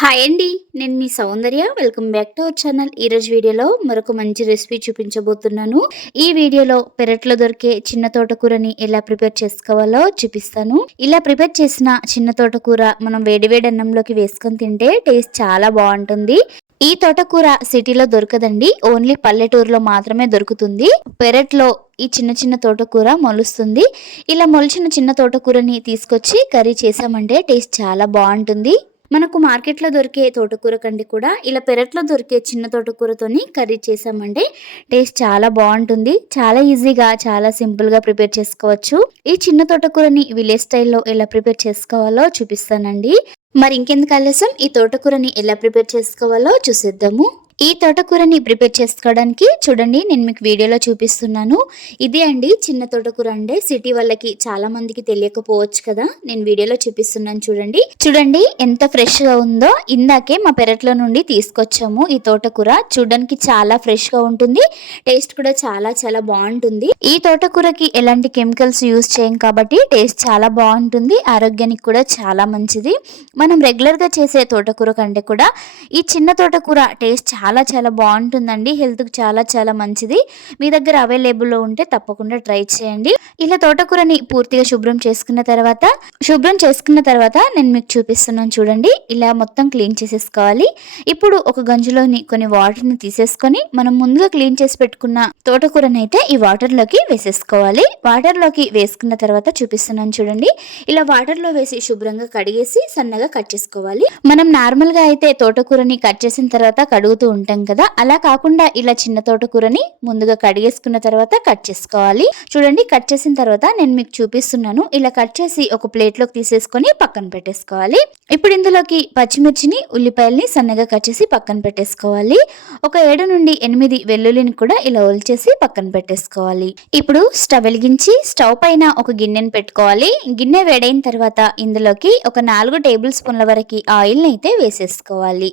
Hi అండి నేను మీ Soundarya. Welcome back to our channel ఈరోజు వీడియోలో మరొక మంచి రెసిపీ చూపించబోతున్నాను. ఈ వీడియోలో పెరట్లో దొరికే చిన్న తోటకూరని ఎలా ప్రిపేర్ చేసుకోవాలో చూపిస్తాను. ఇలా ప్రిపేర్ చేసిన చిన్న తోటకూర మనం వేడివేడి అన్నంలోకి వేసుకొని తింటే టేస్ట్ చాలా బాగుంటుంది. ఈ తోటకూర సిటీలో దొరకదండి ఓన్లీ పల్లెటూరులో మాత్రమే దొరుకుతుంది. పెరట్లో ఈ చిన్న చిన్న తోటకూర మొలుస్తుంది. ఇలా మొలిచిన చిన్న తోటకూరని తీసుకొచ్చి కర్రీ చేసామంటే టేస్ట్ చాలా బాగుంటుంది. మనకు మార్కెట్లో దొరికే తోటకూర కండి కూడా ఇలా పెరట్లో దొరికే చిన్న తోటకూరతోని కర్రీ చేసామండి. టేస్ట్ చాలా బాగుంటుంది. చాలా ఈజీగా చాలా సింపుల్గా ప్రిపేర్ చేసుకోవచ్చు. ఈ చిన్న తోటకూరని విలేజ్ స్టైల్లో ఎలా ప్రిపేర్ చేసుకోవాలో చూపిస్తానండి. మరి ఇంకెందుకు ఆలస్యం? ఈ తోటకూరని ఎలా ప్రిపేర్ చేసుకోవాలో చూసేద్దాము. ఈ తోటకూరని ప్రిపేర్ చేసుకోవడానికి చూడండి నేను మీకు వీడియోలో చూపిస్తున్నాను. ఇదే అండి చిన్న తోటకూర అంటే సిటీ వాళ్ళకి చాలా మందికి తెలియకపోవచ్చు కదా నేను వీడియోలో చూపిస్తున్నాను చూడండి. చూడండి ఎంత ఫ్రెష్గా ఉందో ఇందాకే మా పెరట్లో నుండి తీసుకొచ్చాము ఈ తోటకూర. చూడడానికి చాలా ఫ్రెష్గా ఉంటుంది టేస్ట్ కూడా చాలా చాలా బాగుంటుంది. ఈ తోటకూరకి ఎలాంటి కెమికల్స్ యూజ్ చేయం కాబట్టి టేస్ట్ చాలా బాగుంటుంది ఆరోగ్యానికి కూడా చాలా మంచిది. మనం రెగ్యులర్గా చేసే తోటకూర కంటే కూడా ఈ చిన్న తోటకూర టేస్ట్ చాలా చాలా బాగుంటుందండి. హెల్త్కి చాలా చాలా మంచిది. మీ దగ్గర అవైలబుల్లో ఉంటే తప్పకుండా ట్రై చేయండి. ఇలా తోటకూరని పూర్తిగా శుభ్రం చేసుకున్న తర్వాత శుభ్రం చేసుకున్న తర్వాత నేను మీకు చూపిస్తున్నాను చూడండి. ఇలా మొత్తం క్లీన్ చేసేసుకోవాలి. ఇప్పుడు ఒక గంజులోని కొన్ని వాటర్ని తీసేసుకొని మనం ముందుగా క్లీన్ చేసి పెట్టుకున్న తోటకూరని అయితే ఈ వాటర్లోకి వేసేసుకోవాలి. వాటర్లోకి వేసుకున్న తర్వాత చూపిస్తున్నాను చూడండి. ఇలా వాటర్లో వేసి శుభ్రంగా కడిగేసి సన్నగా కట్ చేసుకోవాలి. మనం నార్మల్గా అయితే తోటకూరని కట్ చేసిన తర్వాత కడుగుతూ ఉంటాం కదా. అలా కాకుండా ఇలా చిన్న తోటకూరని ముందుగా కడిగేసుకున్న తర్వాత కట్ చేసుకోవాలి. చూడండి కట్ చేసిన తర్వాత నేను మీకు చూపిస్తున్నాను. ఇలా కట్ చేసి ఒక ప్లేట్లోకి తీసేసుకొని పక్కన పెట్టేసుకోవాలి. ఇప్పుడు ఇందులోకి పచ్చిమిర్చిని ఉల్లిపాయల్ని సన్నగా కట్ చేసి పక్కన పెట్టేసుకోవాలి. ఒక ఏడు నుండి ఎనిమిది వెల్లుల్లిని కూడా ఇలా ఒలిచేసి పక్కన పెట్టేసుకోవాలి. ఇప్పుడు స్టవ్ వెలిగించి స్టవ్ పైన ఒక గిన్నెని పెట్టుకోవాలి. గిన్నె వేడైన తర్వాత ఇందులోకి ఒక నాలుగు టేబుల్ స్పూన్ల వరకు ఆయిల్ని అయితే వేసేసుకోవాలి.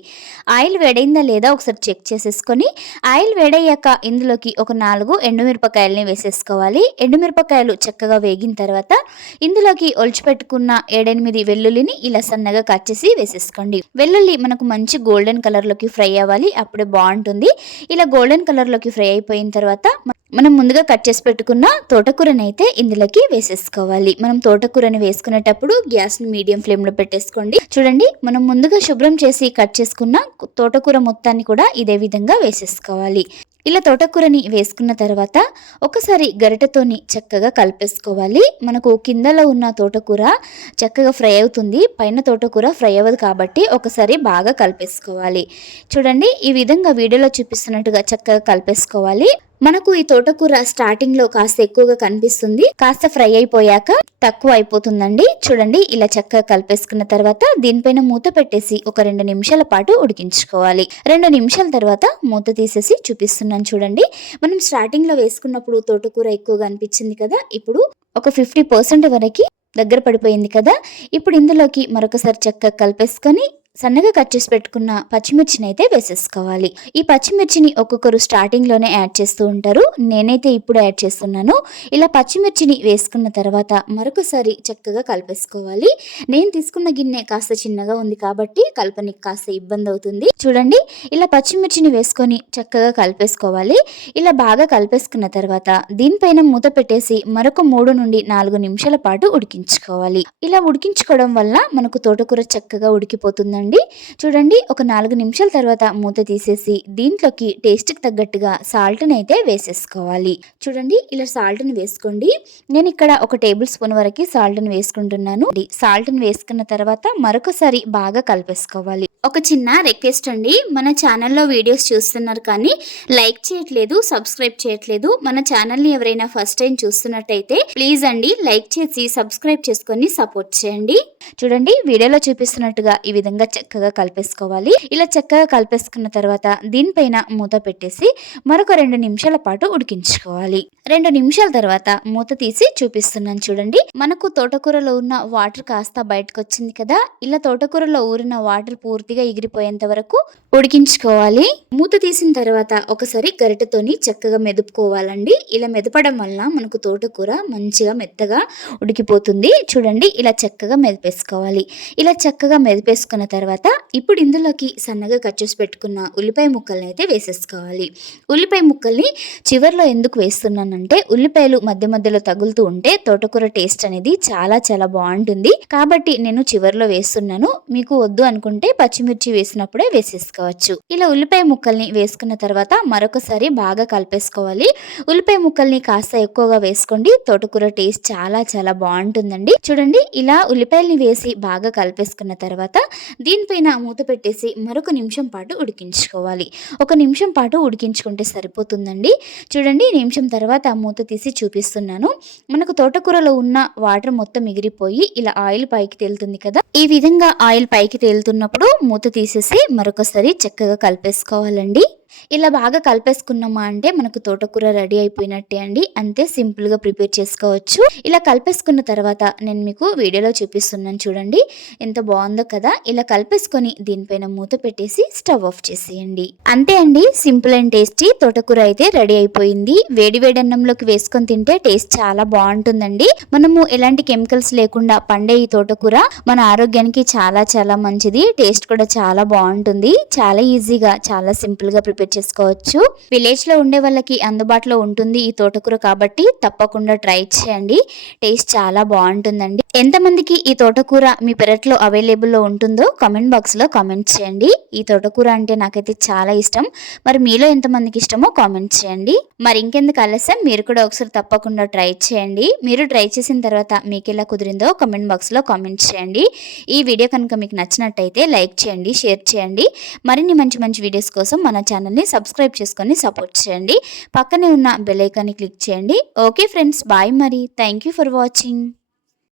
ఆయిల్ వేడైందా లేదా ఒకసారి చెక్ చేసేసుకొని ఆయిల్ వేడయ్యాక ఇందులోకి ఒక నాలుగు ఎండుమిరపకాయలని వేసేసుకోవాలి. ఎండుమిరపకాయలు చక్కగా వేగిన తర్వాత ఇందులోకి ఒలిచిపెట్టుకున్న ఏడెనిమిది వెల్లుల్లిని ఇలా సన్నగా కట్ చేసి వేసేసుకోండి. వెల్లుల్లి మనకు మంచి గోల్డెన్ కలర్లోకి ఫ్రై అవ్వాలి. అప్పుడే బాగుంటుంది. ఇలా గోల్డెన్ కలర్లోకి ఫ్రై అయిపోయిన తర్వాత మనం ముందుగా కట్ చేసి పెట్టుకున్న తోటకూరని అయితే ఇందులోకి వేసేసుకోవాలి. మనం తోటకూరని వేసుకునేటప్పుడు గ్యాస్ని మీడియం ఫ్లేమ్లో పెట్టేసుకోండి. చూడండి మనం ముందుగా శుభ్రం చేసి కట్ చేసుకున్న తోటకూర మొత్తాన్ని కూడా ఇదే విధంగా వేసేసుకోవాలి. ఇలా తోటకూరని వేసుకున్న తర్వాత ఒకసారి గరిటతోని చక్కగా కలిపేసుకోవాలి. మనకు కిందలో ఉన్న తోటకూర చక్కగా ఫ్రై అవుతుంది. పైన తోటకూర ఫ్రై అవ్వదు కాబట్టి ఒకసారి బాగా కలిపేసుకోవాలి. చూడండి ఈ విధంగా వీడియోలో చూపిస్తున్నట్టుగా చక్కగా కలిపేసుకోవాలి. మనకు ఈ తోటకూర స్టార్టింగ్లో కాస్త ఎక్కువగా కనిపిస్తుంది. కాస్త ఫ్రై అయిపోయాక తక్కువ అయిపోతుందండి. చూడండి ఇలా చక్కగా కలిపేసుకున్న తర్వాత దీనిపైన మూత పెట్టేసి ఒక రెండు నిమిషాల పాటు ఉడికించుకోవాలి. రెండు నిమిషాల తర్వాత మూత తీసేసి చూపిస్తున్నాను చూడండి. మనం స్టార్టింగ్లో వేసుకున్నప్పుడు తోటకూర ఎక్కువగా అనిపించింది కదా ఇప్పుడు ఒక ఫిఫ్టీ పర్సెంట్ వరకు దగ్గర పడిపోయింది కదా ఇప్పుడు ఇందులోకి మరొకసారి చక్కగా కలిపేసుకొని సన్నగా కట్ చేసి పెట్టుకున్న పచ్చిమిర్చిని అయితే వేసేసుకోవాలి. ఈ పచ్చిమిర్చిని ఒక్కొక్కరు స్టార్టింగ్లోనే యాడ్ చేస్తూ ఉంటారు. నేనైతే ఇప్పుడు యాడ్ చేస్తున్నాను. ఇలా పచ్చిమిర్చిని వేసుకున్న తర్వాత మరొకసారి చక్కగా కలిపేసుకోవాలి. నేను తీసుకున్న గిన్నె కాస్త చిన్నగా ఉంది కాబట్టి కలపనికి కాస్త ఇబ్బంది అవుతుంది. చూడండి ఇలా పచ్చిమిర్చిని వేసుకొని చక్కగా కలిపేసుకోవాలి. ఇలా బాగా కలిపేసుకున్న తర్వాత దీనిపైన మూత పెట్టేసి మరొక మూడు నుండి నాలుగు నిమిషాల పాటు ఉడికించుకోవాలి. ఇలా ఉడికించుకోవడం వల్ల మనకు తోటకూర చక్కగా ఉడికిపోతుందండి. అండి చూడండి ఒక నాలుగు నిమిషాల తర్వాత మూత తీసేసి దీంట్లోకి టేస్ట్కి తగ్గట్టుగా సాల్ట్ని అయితే వేసేసుకోవాలి. చూడండి ఇలా సాల్ట్ని వేసుకోండి. నేను ఇక్కడ ఒక టేబుల్ స్పూన్ వరకు సాల్ట్ని వేసుకుంటున్నాను. సాల్ట్ని వేసుకున్న తర్వాత మరొకసారి బాగా కలిపేసుకోవాలి. ఒక చిన్న రిక్వెస్ట్ అండి. మన ఛానల్లో వీడియోస్ చూస్తున్నారు కానీ లైక్ చేయట్లేదు సబ్స్క్రైబ్ చేయట్లేదు. మన ఛానల్ని ఎవరైనా ఫస్ట్ టైం చూస్తున్నట్టయితే ప్లీజ్ అండి లైక్ చేసి సబ్స్క్రైబ్ చేసుకొని సపోర్ట్ చేయండి. చూడండి వీడియోలో చూపిస్తున్నట్టుగా ఈ విధంగా చక్కగా కలిపేసుకోవాలి. ఇలా చక్కగా కలిపేసుకున్న తర్వాత దీనిపైన మూత పెట్టేసి మరొక రెండు నిమిషాల పాటు ఉడికించుకోవాలి. రెండు నిమిషాల తర్వాత మూత తీసి చూపిస్తున్నాను చూడండి. మనకు తోటకూరలో ఉన్న వాటర్ కాస్త బయటకు వచ్చింది కదా. ఇలా తోటకూరలో ఊరిన వాటర్ పూర్తిగా పూర్తిగా ఎగిరిపోయేంత వరకు ఉడికించుకోవాలి. మూత తీసిన తర్వాత ఒకసారి గరిటతోని చక్కగా మెదుపుకోవాలండి. ఇలా మెదపడం వలన మనకు తోటకూర మంచిగా మెత్తగా ఉడికిపోతుంది. చూడండి ఇలా చక్కగా మెదిపేసుకోవాలి. ఇలా చక్కగా మెదిపేసుకున్న తర్వాత ఇప్పుడు ఇందులోకి సన్నగా కట్ చేసి పెట్టుకున్న ఉల్లిపాయ ముక్కల్ని అయితే వేసేసుకోవాలి. ఉల్లిపాయ ముక్కల్ని చివర్లో ఎందుకు వేస్తున్నానంటే ఉల్లిపాయలు మధ్య మధ్యలో తగులుతూ ఉంటే తోటకూర టేస్ట్ అనేది చాలా చాలా బాగుంటుంది. కాబట్టి నేను చివరిలో వేస్తున్నాను. మీకు వద్దు అనుకుంటే పచ్చి పచ్చిమిర్చి వేసినప్పుడే వేసేసుకోవచ్చు. ఇలా ఉల్లిపాయ ముక్కల్ని వేసుకున్న తర్వాత మరొకసారి బాగా కలిపేసుకోవాలి. ఉల్లిపాయ ముక్కల్ని కాస్త ఎక్కువగా వేసుకోండి. తోటకూర టేస్ట్ చాలా చాలా బాగుంటుందండి. చూడండి ఇలా ఉల్లిపాయల్ని వేసి బాగా కలిపేసుకున్న తర్వాత దీనిపైన మూత పెట్టేసి మరొక నిమిషం పాటు ఉడికించుకోవాలి. ఒక నిమిషం పాటు ఉడికించుకుంటే సరిపోతుందండి. చూడండి నిమిషం తర్వాత మూత తీసి చూపిస్తున్నాను. మనకు తోటకూరలో ఉన్న వాటర్ మొత్తం ఎగిరిపోయి ఇలా ఆయిల్ పైకి తేలుతుంది కదా? ఈ విధంగా ఆయిల్ పైకి తేలుతున్నప్పుడు మూత తీసేసి మరొకసారి చక్కగా కలిపేసుకోవాలండి. ఇలా బాగా కలిపేసుకున్నామా అంటే మనకు తోటకూర రెడీ అయిపోయినట్టే అండి. అంతే సింపుల్గా ప్రిపేర్ చేసుకోవచ్చు. ఇలా కలిపేసుకున్న తర్వాత నేను మీకు వీడియోలో చూపిస్తున్నాను చూడండి. ఎంత బాగుందో కదా. ఇలా కలిపేసుకొని దీనిపైన మూత పెట్టేసి స్టవ్ ఆఫ్ చేసేయండి. అంతే అండి. సింపుల్ అండ్ టేస్టీ తోటకూర అయితే రెడీ అయిపోయింది. వేడి వేడి అన్నంలోకి వేసుకొని తింటే టేస్ట్ చాలా బాగుంటుందండి. మనము ఎలాంటి కెమికల్స్ లేకుండా పండే ఈ తోటకూర మన ఆరోగ్యానికి చాలా చాలా మంచిది. టేస్ట్ కూడా చాలా బాగుంటుంది. చాలా ఈజీగా చాలా సింపుల్గా ప్రిపేర్ చేసుకోవచ్చు విలేజ్లో ఉండే వాళ్ళకి అందుబాటులో ఉంటుంది ఈ తోటకూర కాబట్టి తప్పకుండా ట్రై చేయండి. టేస్ట్ చాలా బాగుంటుందండి. ఎంతమందికి ఈ తోటకూర మీ పెరట్లో అవైలబుల్లో ఉంటుందో కామెంట్ బాక్స్లో కామెంట్ చేయండి. ఈ తోటకూర అంటే నాకైతే చాలా ఇష్టం. మరి మీలో ఎంతమందికి ఇష్టమో కామెంట్ చేయండి. మరి ఇంకెందుకు ఆలస్యం? మీరు కూడా ఒకసారి తప్పకుండా ట్రై చేయండి. మీరు ట్రై చేసిన తర్వాత మీకు ఎలా కుదిరిందో కామెంట్ బాక్స్లో కామెంట్ చేయండి. ఈ వీడియో కనుక మీకు నచ్చినట్టయితే లైక్ చేయండి షేర్ చేయండి. మరిన్ని మంచి మంచి వీడియోస్ కోసం మన ఛానల్ని సబ్స్క్రైబ్ చేసుకొని సపోర్ట్ చేయండి. పక్కనే ఉన్న బెల్ ఐకాన్ని క్లిక్ చేయండి. ఓకే ఫ్రెండ్స్ బాయ్ మరి. Thank you for watching.